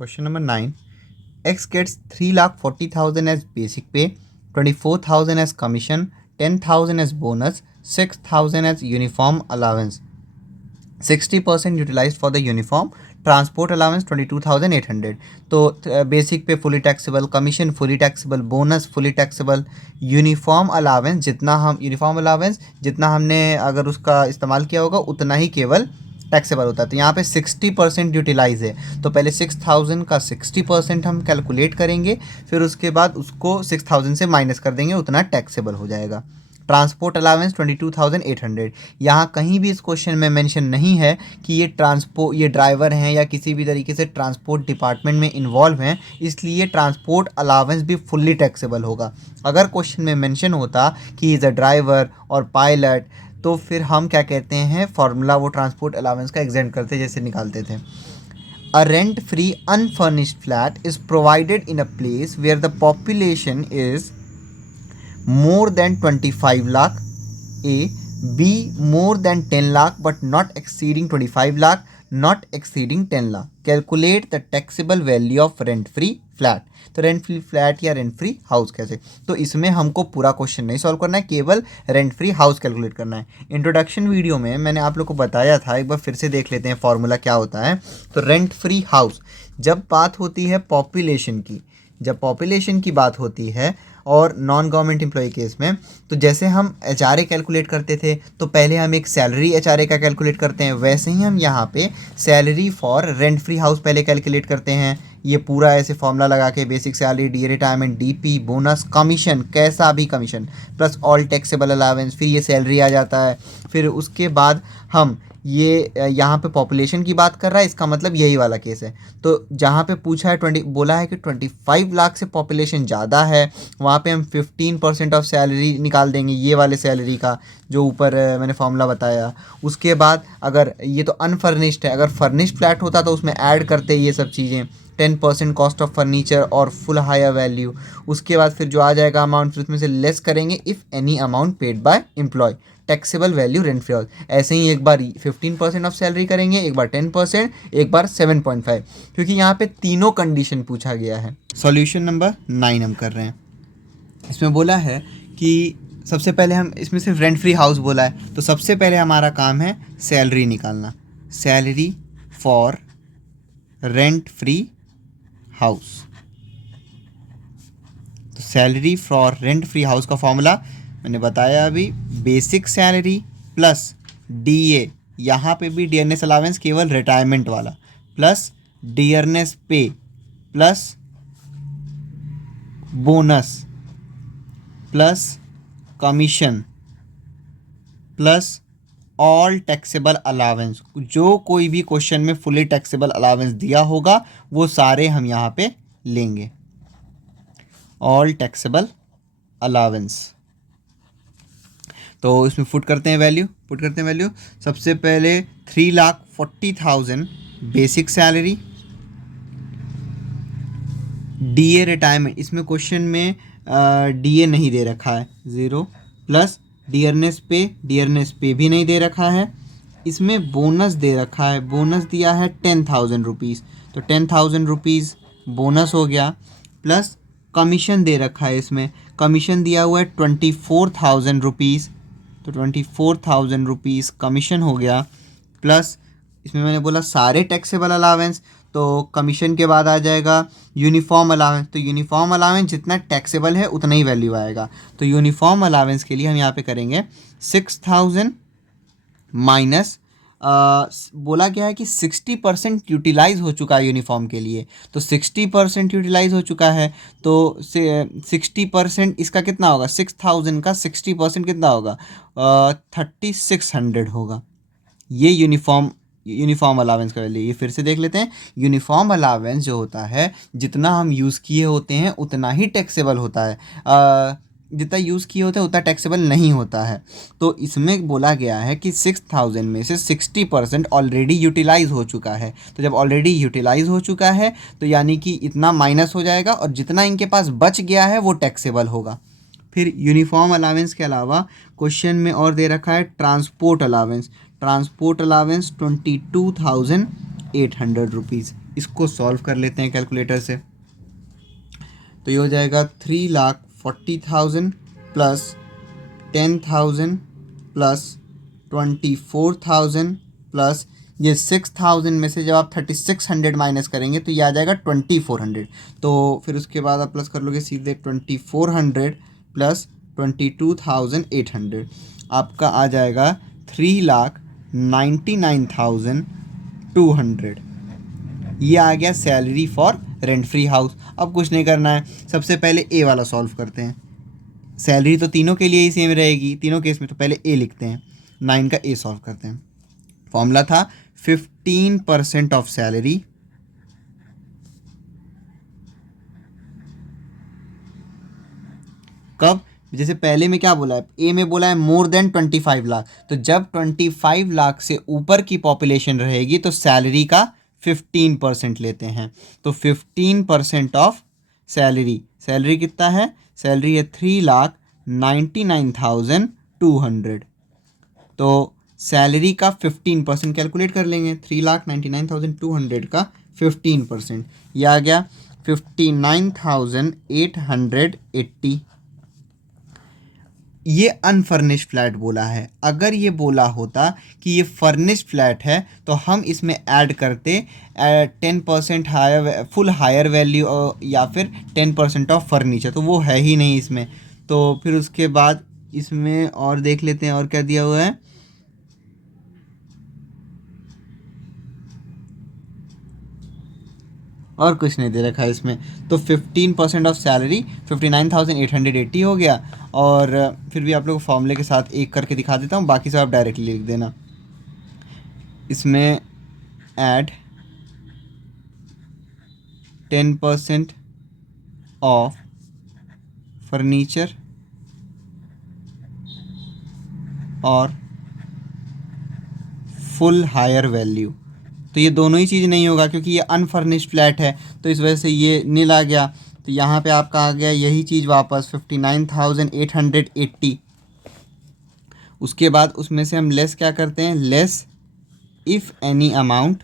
Question number 9. X gets 3,40,000 as basic pay, 24,000 as commission, 10,000 as bonus, 6,000 as uniform allowance. 60% utilized for the uniform. Transport allowance 22,800. तो basic पे fully taxable, commission fully taxable, bonus fully taxable, uniform allowance जितना हमने अगर उसका इस्तेमाल किया होगा उतना ही केवल टैक्सेबल होता है. तो यहाँ पे 60% यूटिलाइज है. तो पहले 6,000 का 60% हम कैलकुलेट करेंगे, फिर उसके बाद उसको 6,000 से माइनस कर देंगे, उतना टैक्सेबल हो जाएगा. Transport allowance 22,800. यहाँ कहीं भी इस क्वेश्चन में मेंशन नहीं है कि ये ड्राइवर हैं या किसी भी तरीके से ट्रांसपोर्ट डिपार्टमेंट में इन्वॉल्व हैं, इसलिए ट्रांसपोर्ट अलाउंस भी फुल्ली टैक्सेबल होगा. अगर क्वेश्चन में मेंशन होता कि इज़ अ ड्राइवर और पायलट, तो फिर हम क्या कहते हैं, फॉर्मूला वो ट्रांसपोर्ट अलाउंस का एग्जेंट करते जैसे निकालते थे. A rent-free unfurnished flat is provided in a place where the population is more than 25 lakh. A. B. More than 10 lakh but not exceeding 25 lakh, not exceeding 10 lakh. Calculate the taxable value of rent-free flat. तो rent free flat या rent free house कैसे, तो इसमें हमको पूरा question नहीं solve करना है, केवल रेंट फ्री हाउस कैलकुलेट करना है. इंट्रोडक्शन वीडियो में मैंने आप लोग को बताया था, एक बार फिर से देख लेते हैं फॉर्मूला क्या होता है. तो रेंट फ्री हाउस, जब बात होती है पॉपुलेशन की, जब पॉपुलेशन की बात होती है और नॉन गवर्नमेंट एम्प्लॉय केस में, तो जैसे हम HRA कैलकुलेट करते थे तो पहले हम एक सैलरी HRA का कैलकुलेट करते हैं, वैसे ही हम यहाँ पे salary for rent free house पहले कैलकुलेट करते हैं. ये पूरा ऐसे फॉर्मूला लगा के basic salary, D retirement, DP, bonus, commission, कैसा भी commission, plus all taxable allowance, फिर ये सैलरी आ जाता है. फिर उसके बाद हम ये यहाँ पे पॉपुलेशन की बात कर रहा है, इसका मतलब यही वाला केस है. तो जहाँ पे पूछा है बोला है कि 25 लाख से पॉपुलेशन ज़्यादा है, वहाँ पे हम 15% ऑफ सैलरी निकाल देंगे, ये वाले सैलरी का जो ऊपर मैंने फॉर्मूला बताया. उसके बाद अगर ये तो अनफर्निश्ड है, अगर फर्निश्ड फ्लैट होता तो उसमें ऐड करते ये सब चीज़ें, 10% कॉस्ट ऑफ फर्नीचर और फुल हायर वैल्यू. उसके बाद फिर जो आ जाएगा अमाउंट, फिर उसमें से लेस करेंगे if any amount paid by employer, taxable value rent free house. ऐसे ही एक बार 15% ऑफ सैलरी करेंगे, एक बार 10%, एक बार 7.5, क्योंकि यहाँ पे तीनों कंडीशन पूछा गया है. सॉल्यूशन नंबर 9 हम कर रहे हैं. इसमें बोला है कि सबसे पहले हम, इसमें सिर्फ रेंट फ्री हाउस बोला है, तो सबसे पहले हमारा काम है सैलरी निकालना, salary for rent free house. तो salary for rent free house का फॉर्मूला मैंने बताया अभी, बेसिक सैलरी प्लस DA, यहाँ पे भी डियरनेस अलाउंस केवल रिटायरमेंट वाला, प्लस डियरनेस पे, plus bonus, plus commission, plus all taxable allowance. जो कोई भी क्वेश्चन में फुली टैक्सेबल अलाउंस दिया होगा वो सारे हम यहाँ पे लेंगे, ऑल टैक्सेबल अलाउंस. तो इसमें पुट करते हैं वैल्यू. सबसे पहले 3,40,000 बेसिक सैलरी, DA रिटायरमेंट, इसमें क्वेश्चन में DA नहीं दे रखा है 0, प्लस डियरनेस पे भी नहीं दे रखा है. इसमें बोनस दे रखा है, बोनस दिया है 10,000 रुपीज़, तो 10,000 रुपीज़ बोनस हो गया. प्लस कमीशन दे रखा है, इसमें कमीशन दिया हुआ है 24,000 रुपीज़, तो 24,000 रुपीज़ कमीशन हो गया. प्लस इसमें मैंने बोला सारे टैक्सेबल अलाउंस, तो कमीशन के बाद आ जाएगा यूनिफॉर्म अलाउंस. तो यूनिफॉर्म अलाउंस जितना टैक्सेबल है उतना ही वैल्यू आएगा. तो यूनिफॉर्म अलाउंस के लिए हम यहाँ पे करेंगे 6,000 माइनस, बोला गया है कि 60% यूटिलाइज हो चुका है यूनिफॉर्म के लिए, तो 60% यूटिलाइज हो चुका है, तो 60% इसका कितना होगा, 6,000 का 60% कितना होगा, 3,600 होगा. ये यूनिफॉर्म अलाउंस का वैल्यू. ये फिर से देख लेते हैं. यूनिफॉर्म अलाउंस जो होता है, जितना हम यूज़ किए होते हैं उतना ही टैक्सेबल होता है, जितना यूज़ किए होते हैं उतना टैक्सेबल नहीं होता है. तो इसमें बोला गया है कि 6,000 में से 60% ऑलरेडी यूटिलाइज हो चुका है. तो जब ऑलरेडी यूटिलाइज हो चुका है तो यानी कि इतना माइनस हो जाएगा और जितना इनके पास बच गया है वो टैक्सेबल होगा. फिर यूनिफॉर्म अलाउंस के अलावा क्वेश्चन में और दे रखा है ट्रांसपोर्ट अलाउंस 22,800 रुपीज़. इसको सॉल्व कर लेते हैं कैलकुलेटर से। तो ये हो जाएगा 3,40,000 प्लस 10,000 प्लस 24,000 प्लस ये 6,000 में से जब आप 3,600 माइनस करेंगे तो ये आ जाएगा 2,400। तो फिर उसके बाद आप प्लस कर लोगे सीधे 2,400 प्लस 22,800, आपका आ जाएगा 3,99,200। ये आ गया salary for rent free house. अब कुछ नहीं करना है, सबसे पहले ए वाला सॉल्व करते हैं। सैलरी तो तीनों के लिए ही सेम रहेगी तीनों केस में, तो पहले ए लिखते हैं, 9 का ए सॉल्व करते हैं। फॉर्मूला था 15% ऑफ सैलरी कब, जैसे पहले में क्या बोला है, ए में बोला है मोर देन 25 लाख, तो जब 25 लाख से ऊपर की पॉपुलेशन रहेगी तो सैलरी का 15% लेते हैं। तो 15% ऑफ सैलरी, सैलरी कितना है, सैलरी है 3,99,200। तो सैलरी का 15% कैलकुलेट कर लेंगे, 3,99,200 का 15%, यह आ गया 59,880। ये अनफर्निश्ड फ्लैट बोला है। अगर ये बोला होता कि ये फर्निश्ड फ्लैट है तो हम इसमें ऐड करते 10% हायर, फुल हायर वैल्यू या फिर 10% ऑफ फर्नीचर, तो वो है ही नहीं इसमें। तो फिर उसके बाद इसमें और देख लेते हैं और क्या दिया हुआ है। और कुछ नहीं दे रखा है इसमें। तो 15% ऑफ सैलरी 59,880 हो गया। और फिर भी आप लोग फॉर्मूले के साथ एक करके दिखा देता हूँ, बाकी सब आप डायरेक्टली लिख देना। इसमें ऐड 10% ऑफ फर्नीचर और फुल हायर वैल्यू, तो ये दोनों ही चीज़ नहीं होगा क्योंकि ये अनफर्निश्ड फ्लैट है, तो इस वजह से ये नील आ गया। तो यहाँ पे आपका आ गया यही चीज़ वापस 59,880। उसके बाद उसमें से हम लेस क्या करते हैं, less if any amount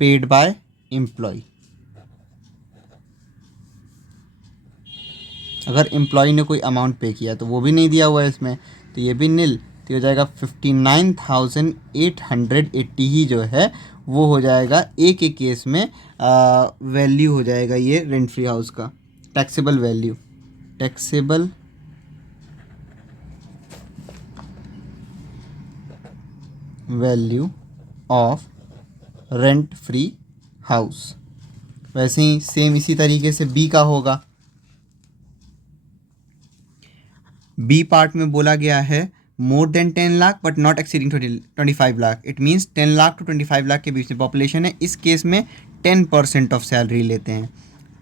paid by employer. अगर एम्प्लॉय ने कोई अमाउंट पे किया तो वो भी नहीं दिया हुआ है इसमें, तो ये भी नील। तो हो जाएगा 59,880 ही जो है वो हो जाएगा एक एक केस में वैल्यू हो जाएगा ये रेंट फ्री हाउस का taxable value, taxable value of rent free house. वैसे ही सेम इसी तरीके से बी का होगा। बी पार्ट में बोला गया है more than 10 lakh but not exceeding 25 lakh. It means 10 lakh to 25 lakh के बीच में पॉपुलेशन है। इस केस में 10% ऑफ सैलरी लेते हैं,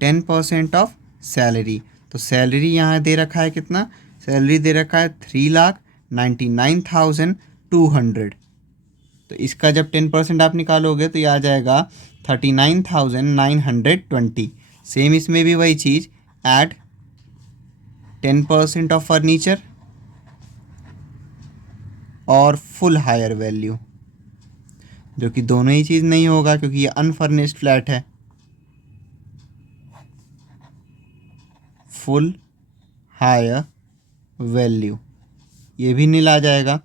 10% ऑफ सैलरी। तो सैलरी यहाँ दे रखा है कितना, सैलरी दे रखा है 3,99,200। तो इसका जब 10% आप निकालोगे तो ये आ जाएगा 39,920। सेम इसमें भी वही चीज़, ऐड 10% ऑफ फर्नीचर और फुल हायर वैल्यू, जो कि दोनों ही चीज़ नहीं होगा क्योंकि ये अनफर्निश्ड फ्लैट है। फुल हायर वैल्यू ये भी नील आ जाएगा।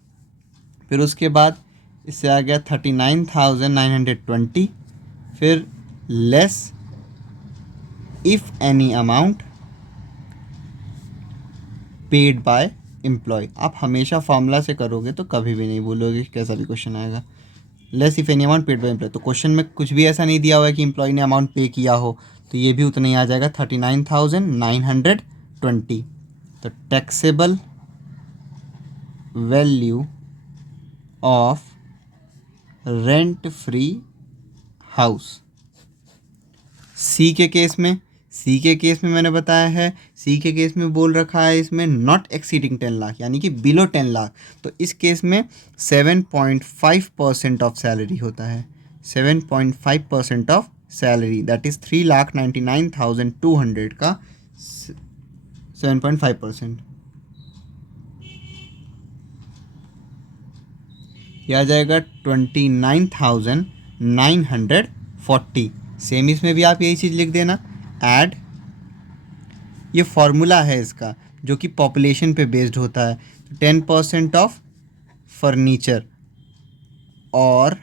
फिर उसके बाद इससे आ गया 39,920, फिर less if any amount paid by employer. आप हमेशा फॉर्मूला से करोगे तो कभी भी नहीं भूलोगे, कैसा भी क्वेश्चन आएगा। Less if any amount paid by employer, तो क्वेश्चन में कुछ भी ऐसा नहीं दिया हुआ है कि एम्प्लॉय ने अमाउंट पे किया हो, तो ये भी उतना ही आ जाएगा 39,920। तो taxable value of rent free house. C के केस में, सी के केस में मैंने बताया है, सी के केस में बोल रखा है इसमें नॉट एक्सीडिंग 10 लाख यानी कि बिलो 10 लाख। तो इस केस में 7.5% ऑफ सैलरी होता है, 7.5% ऑफ सैलरी, दैट इज़ 3,99,200 का 7.5%। ये आ जाएगा 29,940। सेम इसमें भी आप यही चीज़ लिख देना। ऐड, ये फॉर्मूला है इसका जो कि पॉपुलेशन पे बेस्ड होता है। 10% ऑफ फर्नीचर और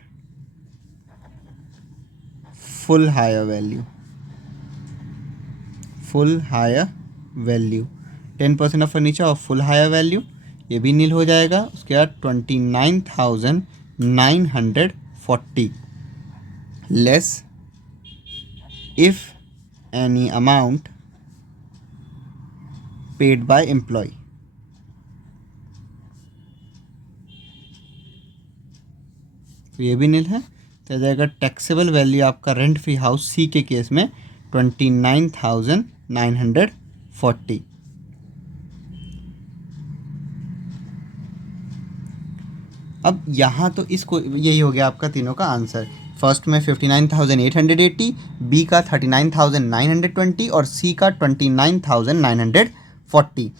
full hire value, 10% of furniture और फुल हायर वैल्यू, ये भी नील हो जाएगा। उसके बाद 29,940 less if any amount paid by employer. तो ये भी नील है। तो आ जाएगा टैक्सेबल वैल्यू आपका रेंट फ्री हाउस सी के केस में 29,940। अब यहाँ तो इसको यही हो गया आपका तीनों का आंसर। फर्स्ट में 59,880, बी का 39,920 और सी का 29,940।